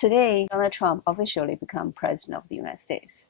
Today, Donald Trump officially became president of the United States.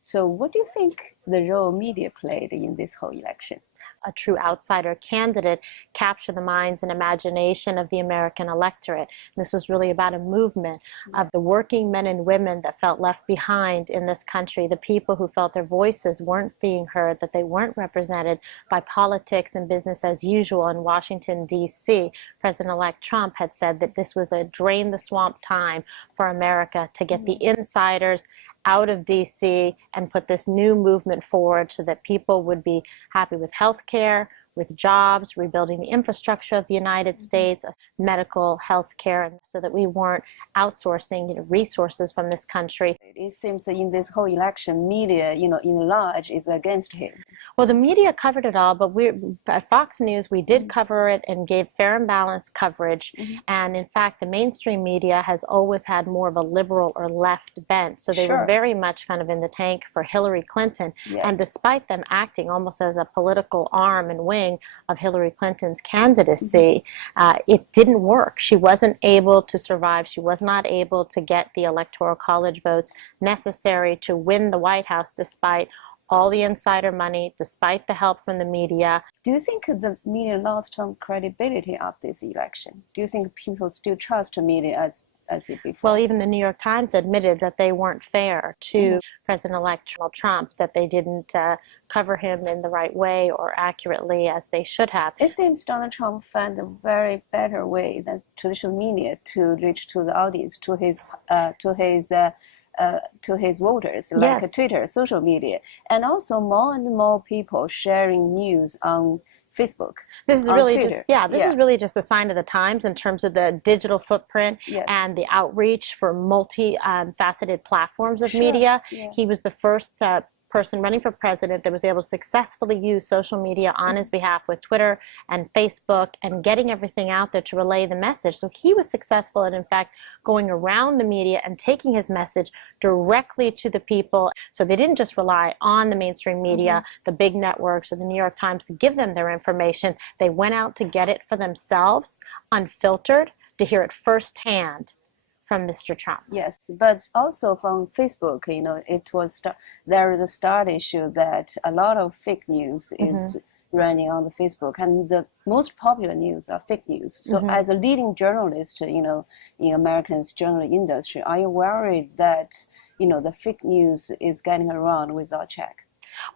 So what do you think the role media played in this whole election? A true outsider candidate capture the minds and imagination of the American electorate. This was really about a movement of the working men and women that felt left behind in this country, the people who felt their voices weren't being heard, that they weren't represented by politics and business as usual in Washington, D.C. President-elect Trump had said that this was a drain the swamp time for America to get the insiders out of D.C. and put this new movement forward so that people would be happy with health care, with jobs, rebuilding the infrastructure of the United States, medical health care, so that we weren't outsourcing resources from this country. It seems that in this whole election, media, in large, is against him. Well, the media covered it all, but at Fox News, we did cover it and gave fair and balanced coverage. And in fact, the mainstream media has always had more of a liberal or left bent. So they were very much kind of in the tank for Hillary Clinton. And despite them acting almost as a political arm and wing of Hillary Clinton's candidacy, it didn't work. She wasn't able to survive. She was not able to get the Electoral College votes necessary to win the White House despite all the insider money, despite the help from the media. Do you think the media lost some credibility of this election? Do you think people still trust the media as it before? Well, even the New York Times admitted that they weren't fair to President-elect Donald Trump, that they didn't cover him in the right way or accurately as they should have. It seems Donald Trump found a very better way than traditional media to reach to the audience, to his voters, like Twitter, social media, and also more and more people sharing news on Facebook. This is really is really just a sign of the times in terms of the digital footprint and the outreach for multi-faceted platforms of media. He was the first person running for president that was able to successfully use social media on his behalf with Twitter and Facebook and getting everything out there to relay the message. So he was successful at, in fact, going around the media and taking his message directly to the people. So they didn't just rely on the mainstream media, the big networks or the New York Times to give them their information. They went out to get it for themselves, unfiltered, to hear it firsthand from Mr. Trump. Yes, but also from Facebook, it was there is a start issue that a lot of fake news is running on the Facebook, and the most popular news are fake news. So as a leading journalist, in American's journal industry, are you worried that, the fake news is getting around without check?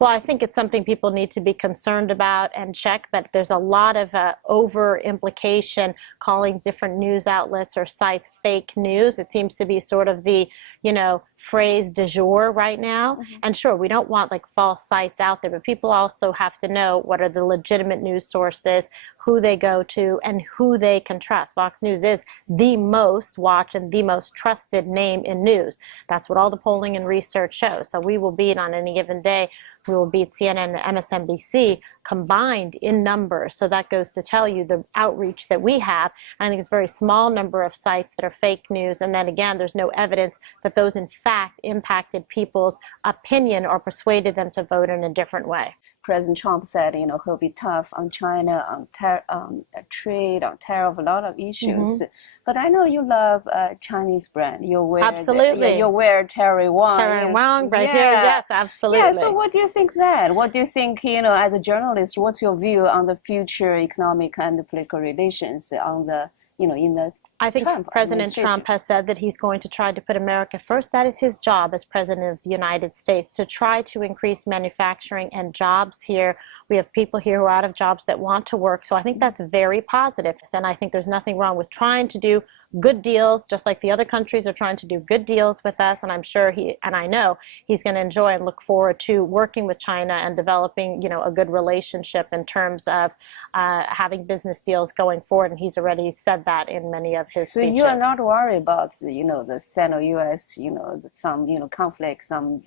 Well, I think it's something people need to be concerned about and check, but there's a lot of over-implication calling different news outlets or sites fake news. It seems to be sort of the, phrase du jour right now. And sure, we don't want like false sites out there, but people also have to know what are the legitimate news sources, who they go to, and who they can trust. Fox News is the most watched and the most trusted name in news. That's what all the polling and research shows. So we will beat on any given day. We will beat CNN and MSNBC combined in numbers. So that goes to tell you the outreach that we have. I think it's a very small number of sites that are fake news. And then again, there's no evidence that those in fact impacted people's opinion or persuaded them to vote in a different way. President Trump said, he'll be tough on China, on trade, on tariff, a lot of issues. But I know you love Chinese brand. You wear you wear Terry Wang. Terry Wang right here. Yes, absolutely. Yeah. So what do you think that? What do you think? As a journalist, what's your view on the future economic and political relations on the in the I think President Trump has said that he's going to try to put America first. That is his job as President of the United States, to try to increase manufacturing and jobs here. We have people here who are out of jobs that want to work. So I think that's very positive. And I think there's nothing wrong with trying to do good deals, just like the other countries are trying to do good deals with us. And I'm sure I know he's going to enjoy and look forward to working with China and developing, a good relationship in terms of having business deals going forward. And he's already said that in many of his speeches. So you are not worried about, the Sino-U.S., some, conflict, some,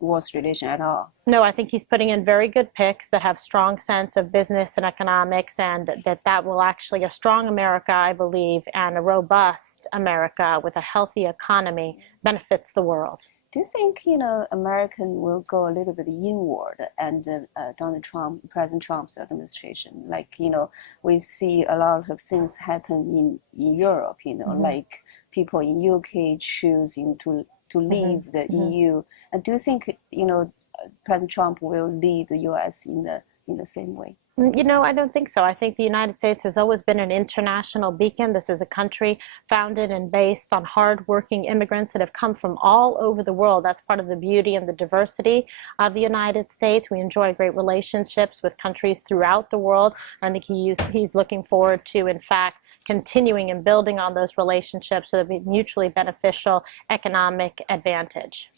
worse relation at all? No, I think he's putting in very good picks that have strong sense of business and economics, and that will actually, a strong America, I believe, and a robust America with a healthy economy benefits the world. Do you think, American will go a little bit inward and President Trump's administration? Like, we see a lot of things happen in Europe, like people in UK choosing to leave the EU. And do you think, President Trump will lead the US in the same way? I don't think so. I think the United States has always been an international beacon. This is a country founded and based on hardworking immigrants that have come from all over the world. That's part of the beauty and the diversity of the United States. We enjoy great relationships with countries throughout the world. I think he's looking forward to, in fact, continuing and building on those relationships so that we mutually beneficial economic advantage.